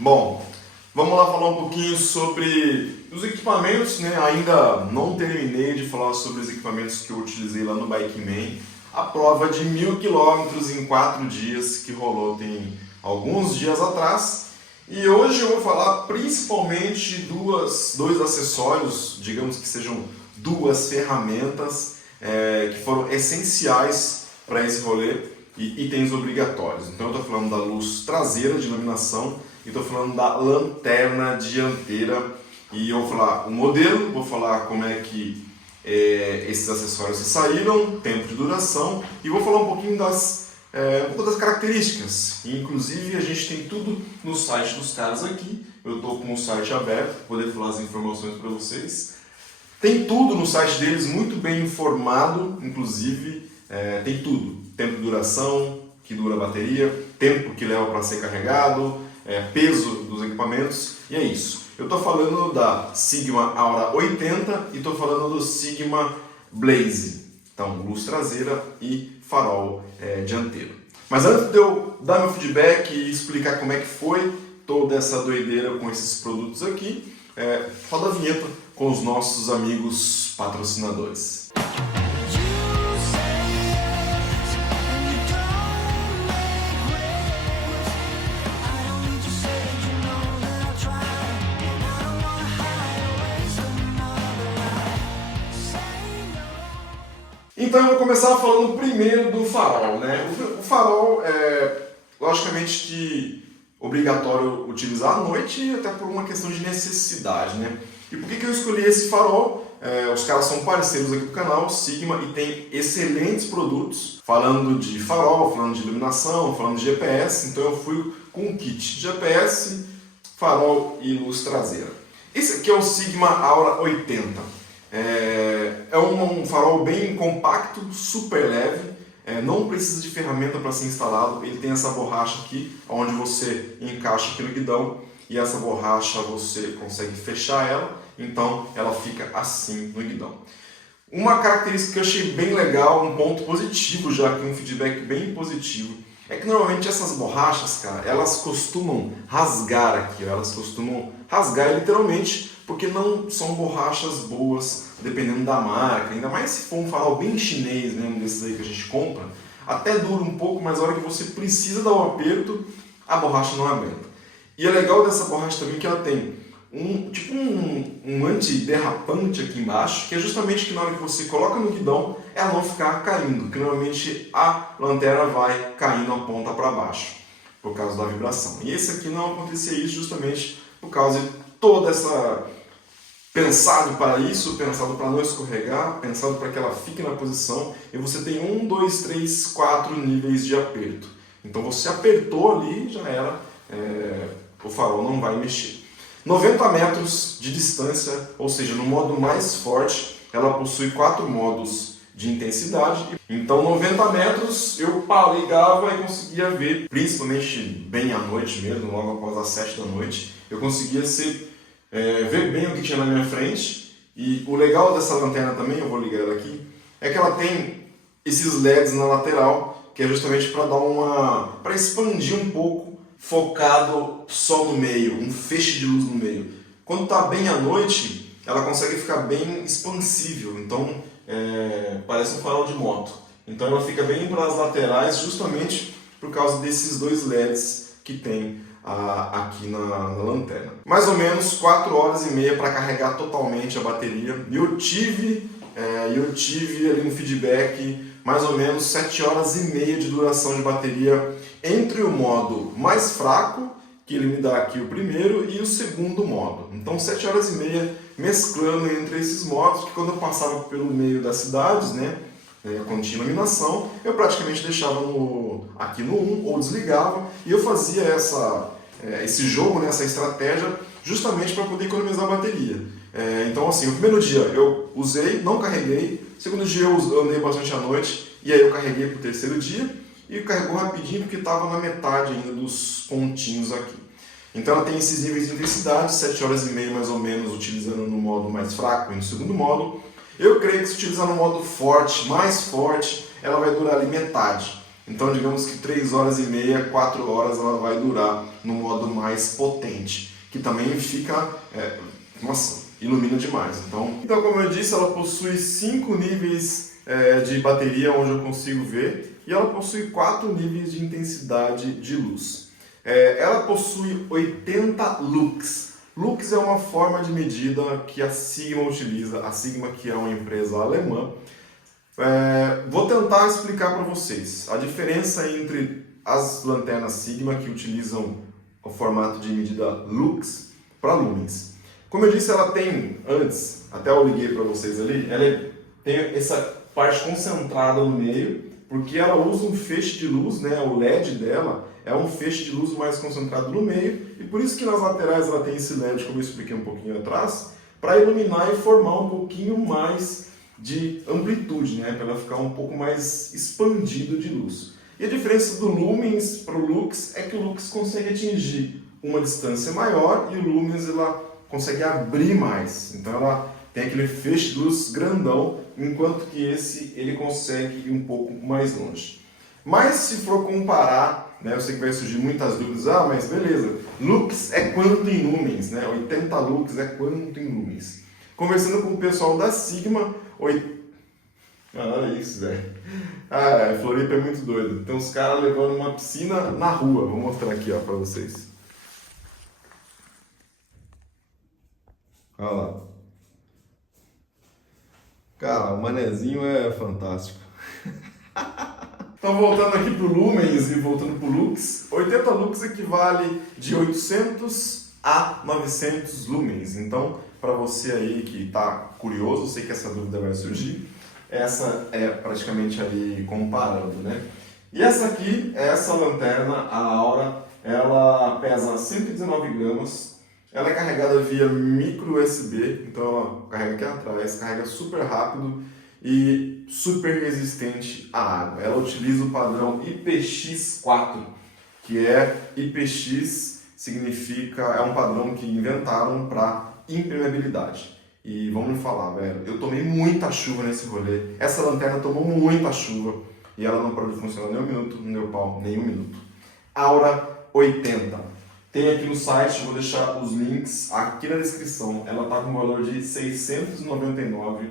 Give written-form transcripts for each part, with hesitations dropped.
Bom, vamos lá falar um pouquinho sobre os equipamentos, né? Ainda não terminei de falar sobre os equipamentos que eu utilizei lá no Bikeman. A prova de 1000 km em 4 dias que rolou tem alguns dias atrás. E hoje eu vou falar principalmente dois acessórios, digamos que sejam duas ferramentas que foram essenciais para esse rolê e itens obrigatórios. Então eu estou falando da luz traseira de iluminação e estou falando da lanterna dianteira. E eu vou falar o modelo, vou falar como é que esses acessórios se saíram, tempo de duração e vou falar um pouquinho das características. E, inclusive a gente tem tudo no site dos caras aqui. Eu estou com o site aberto para poder falar as informações para vocês. Tem tudo no site deles, muito bem informado, inclusive tem tudo. Tempo de duração, que dura a bateria, tempo que leva para ser carregado, peso dos equipamentos e é isso. Eu estou falando da Sigma Aura 80 e estou falando do Sigma Blaze. Então, luz traseira e farol dianteiro. Mas antes de eu dar meu feedback e explicar como é que foi toda essa doideira com esses produtos aqui, roda a vinheta com os nossos amigos patrocinadores. Então eu vou começar falando primeiro do farol, né? O farol é logicamente que obrigatório utilizar à noite, até por uma questão de necessidade, né? E por que eu escolhi esse farol? Os caras são parceiros aqui do canal, Sigma, e tem excelentes produtos, falando de farol, falando de iluminação, falando de GPS. Então eu fui com um kit de GPS, farol e luz traseira. Esse aqui é o Sigma Aura 80. É um farol bem compacto, super leve, não precisa de ferramenta para ser instalado. Ele tem essa borracha aqui, onde você encaixa aqui no guidão e essa borracha você consegue fechar ela, então ela fica assim no guidão. Uma característica que eu achei bem legal, um ponto positivo já aqui, um feedback bem positivo, é que normalmente essas borrachas, cara, elas costumam rasgar aqui, elas costumam rasgar literalmente, porque não são borrachas boas, dependendo da marca, ainda mais se for um farol bem chinês, né, um desses aí que a gente compra, até dura um pouco, mas a hora que você precisa dar um aperto, a borracha não aguenta. E é legal dessa borracha também que ela tem um antiderrapante aqui embaixo, que é justamente que na hora que você coloca no guidão, ela não ficar caindo, porque normalmente a lanterna vai caindo a ponta para baixo, por causa da vibração. E esse aqui não acontecia isso justamente por causa de toda essa... Pensado para isso, pensado para não escorregar, pensado para que ela fique na posição, e você tem 1, 2, 3, 4 níveis de aperto. Então você apertou ali, já era, o farol não vai mexer. 90 metros de distância, ou seja, no modo mais forte, ela possui 4 modos de intensidade. Então 90 metros eu ligava e conseguia ver, principalmente bem à noite mesmo, logo após as 7 da noite, eu conseguia ver bem o que tinha na minha frente. E o legal dessa lanterna também, eu vou ligar ela aqui, é que ela tem esses LEDs na lateral, que é justamente para expandir um pouco, focado só no meio, um feixe de luz no meio. Quando está bem à noite, ela consegue ficar bem expansível, então parece um farol de moto. Então ela fica bem para as laterais, justamente por causa desses dois LEDs que tem aqui na lanterna. Mais ou menos 4 horas e meia para carregar totalmente a bateria. E eu tive ali um feedback, mais ou menos 7 horas e meia de duração de bateria entre o modo mais fraco, que ele me dá aqui o primeiro, e o segundo modo. Então 7 horas e meia mesclando entre esses modos, que quando eu passava pelo meio das cidades, né, quando tinha iluminação, eu praticamente deixava aqui no 1 ou desligava, e eu fazia esse jogo, essa estratégia, justamente para poder economizar a bateria. Então assim, o primeiro dia eu usei, não carreguei, o segundo dia eu andei bastante à noite, e aí eu carreguei para o terceiro dia, e carregou rapidinho porque estava na metade ainda dos pontinhos aqui. Então ela tem esses níveis de intensidade, 7 horas e meia mais ou menos, utilizando no modo mais fraco e no segundo modo. Eu creio que se utilizar no modo forte, mais forte, ela vai durar ali metade. Então digamos que 3 horas e meia, 4 horas ela vai durar no modo mais potente, que também fica, nossa, ilumina demais. Então como eu disse, ela possui 5 níveis de bateria onde eu consigo ver, e ela possui 4 níveis de intensidade de luz. Ela possui 80 lux. Lux é uma forma de medida que a Sigma utiliza, a Sigma que é uma empresa alemã. Vou tentar explicar para vocês a diferença entre as lanternas Sigma que utilizam o formato de medida lux para lumens. Como eu disse, ela tem, antes, até eu liguei para vocês ali, ela tem essa parte concentrada no meio, porque ela usa um feixe de luz, né? O LED dela é um feixe de luz mais concentrado no meio, e por isso que nas laterais ela tem esse LED, como eu expliquei um pouquinho atrás, para iluminar e formar um pouquinho mais de amplitude, né? Para ela ficar um pouco mais expandido de luz. E a diferença do lumens para o lux é que o lux consegue atingir uma distância maior e o lumens ela consegue abrir mais. Então ela tem aquele feixe de luz grandão, enquanto que esse ele consegue ir um pouco mais longe. Mas se for comparar, né, eu sei que vai surgir muitas dúvidas, mas beleza, lux é quanto em lumens, né? 80 lux é quanto em lumens. Conversando com o pessoal da Sigma, olha isso, velho. Floripa é muito doido. Tem uns caras levando uma piscina na rua. Vou mostrar aqui, ó, pra vocês. Olha lá. Cara, o manezinho é fantástico. Então, voltando aqui pro lumens e voltando pro lux, 80 lux equivale de 800 a 900 lumens. Então, para você aí que está curioso, eu sei que essa dúvida vai surgir, essa é praticamente ali comparando, né? E essa aqui, essa lanterna, a Aura, ela pesa 119 gramas, ela é carregada via micro USB, então ela carrega aqui atrás, carrega super rápido e super resistente à água. Ela utiliza o padrão IPX4, que é IPX significa, é um padrão que inventaram para impermeabilidade. E vamos me falar, velho, eu tomei muita chuva nesse rolê, essa lanterna tomou muita chuva e ela não parou de funcionar nem um minuto, não deu pau, nem um minuto. Aura 80. Tem aqui no site, vou deixar os links aqui na descrição. Ela está com um valor de 699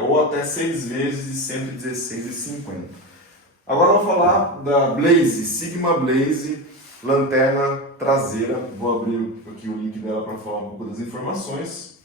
ou até 6 vezes de 116,50. Agora vamos falar da Blaze, Sigma Blaze, lanterna traseira. Vou abrir aqui o link dela para falar um pouco das informações.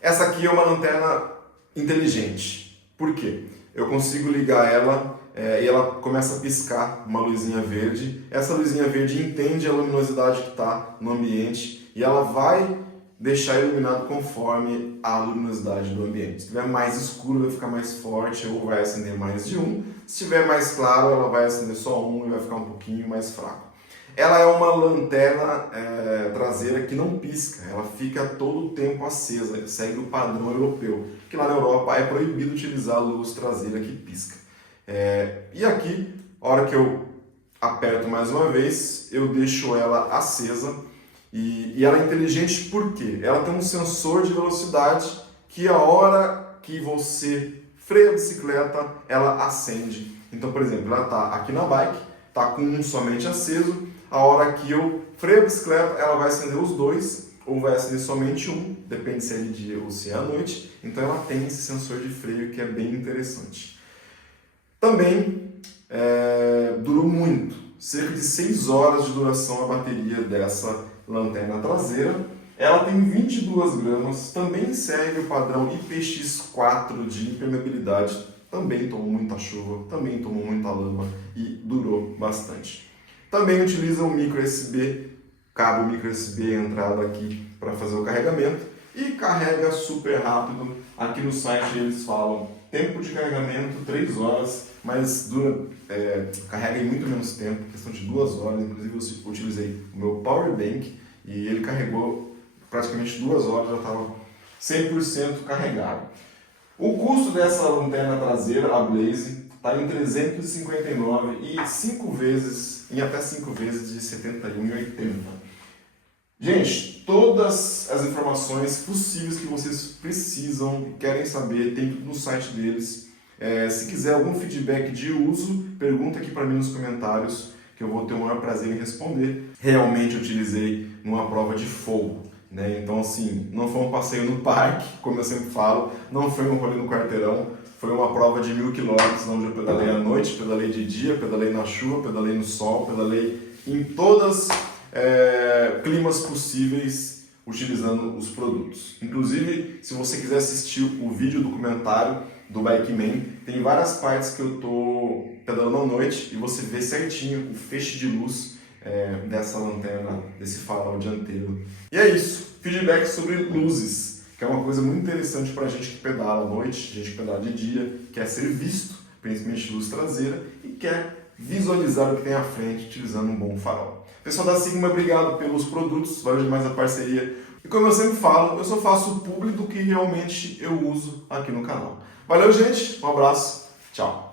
Essa aqui é uma lanterna inteligente. Por quê? Eu consigo ligar ela e ela começa a piscar uma luzinha verde. Essa luzinha verde entende a luminosidade que está no ambiente e ela vai deixar iluminado conforme a luminosidade do ambiente. Se estiver mais escuro, vai ficar mais forte ou vai acender mais de um. Se estiver mais claro, ela vai acender só um e vai ficar um pouquinho mais fraco. Ela é uma lanterna traseira que não pisca, ela fica todo o tempo acesa, segue o padrão europeu, que lá na Europa é proibido utilizar a luz traseira que pisca. E aqui, a hora que eu aperto mais uma vez, eu deixo ela acesa e ela é inteligente porque ela tem um sensor de velocidade que a hora que você freia a bicicleta, ela acende. Então, por exemplo, ela está aqui na bike, está com um somente aceso, a hora que eu freio a bicicleta, ela vai acender os dois, ou vai acender somente um, depende se é de dia ou se é à noite. Então ela tem esse sensor de freio que é bem interessante. Também durou muito, cerca de 6 horas de duração a bateria dessa lanterna traseira. Ela tem 22 gramas, também segue o padrão IPX4 de impermeabilidade, também tomou muita chuva, também tomou muita lama e durou bastante. Também utiliza um micro USB, cabo micro USB entrada aqui para fazer o carregamento e carrega super rápido. Aqui no site eles falam tempo de carregamento 3 horas, mas carrega em muito menos tempo, questão de 2 horas. Inclusive eu utilizei o meu power bank e ele carregou praticamente 2 horas, já estava 100% carregado. O custo dessa lanterna traseira, a Blaze, está em 359 e 5 vezes, em até 5 vezes de 71,80. Gente, todas as informações possíveis que vocês precisam e querem saber, tem tudo no site deles. Se quiser algum feedback de uso, pergunta aqui para mim nos comentários que eu vou ter o maior prazer em responder. Realmente eu utilizei numa prova de fogo, né? Então assim, não foi um passeio no parque, como eu sempre falo, não foi um rolê no quarteirão, foi uma prova de 1000 quilômetros, onde eu pedalei à noite, pedalei de dia, pedalei na chuva, pedalei no sol, pedalei em todos climas possíveis utilizando os produtos. Inclusive, se você quiser assistir o vídeo documentário do Bikeman, tem várias partes que eu tô pedalando à noite e você vê certinho o feixe de luz dessa lanterna, desse farol dianteiro. E é isso, feedback sobre luzes, que é uma coisa muito interessante para a gente que pedala à noite, gente que pedala de dia, quer ser visto, principalmente luz traseira, e quer visualizar o que tem à frente utilizando um bom farol. Pessoal da Sigma, obrigado pelos produtos, valeu demais a parceria. E como eu sempre falo, eu só faço o publi do que realmente eu uso aqui no canal. Valeu, gente, um abraço, tchau!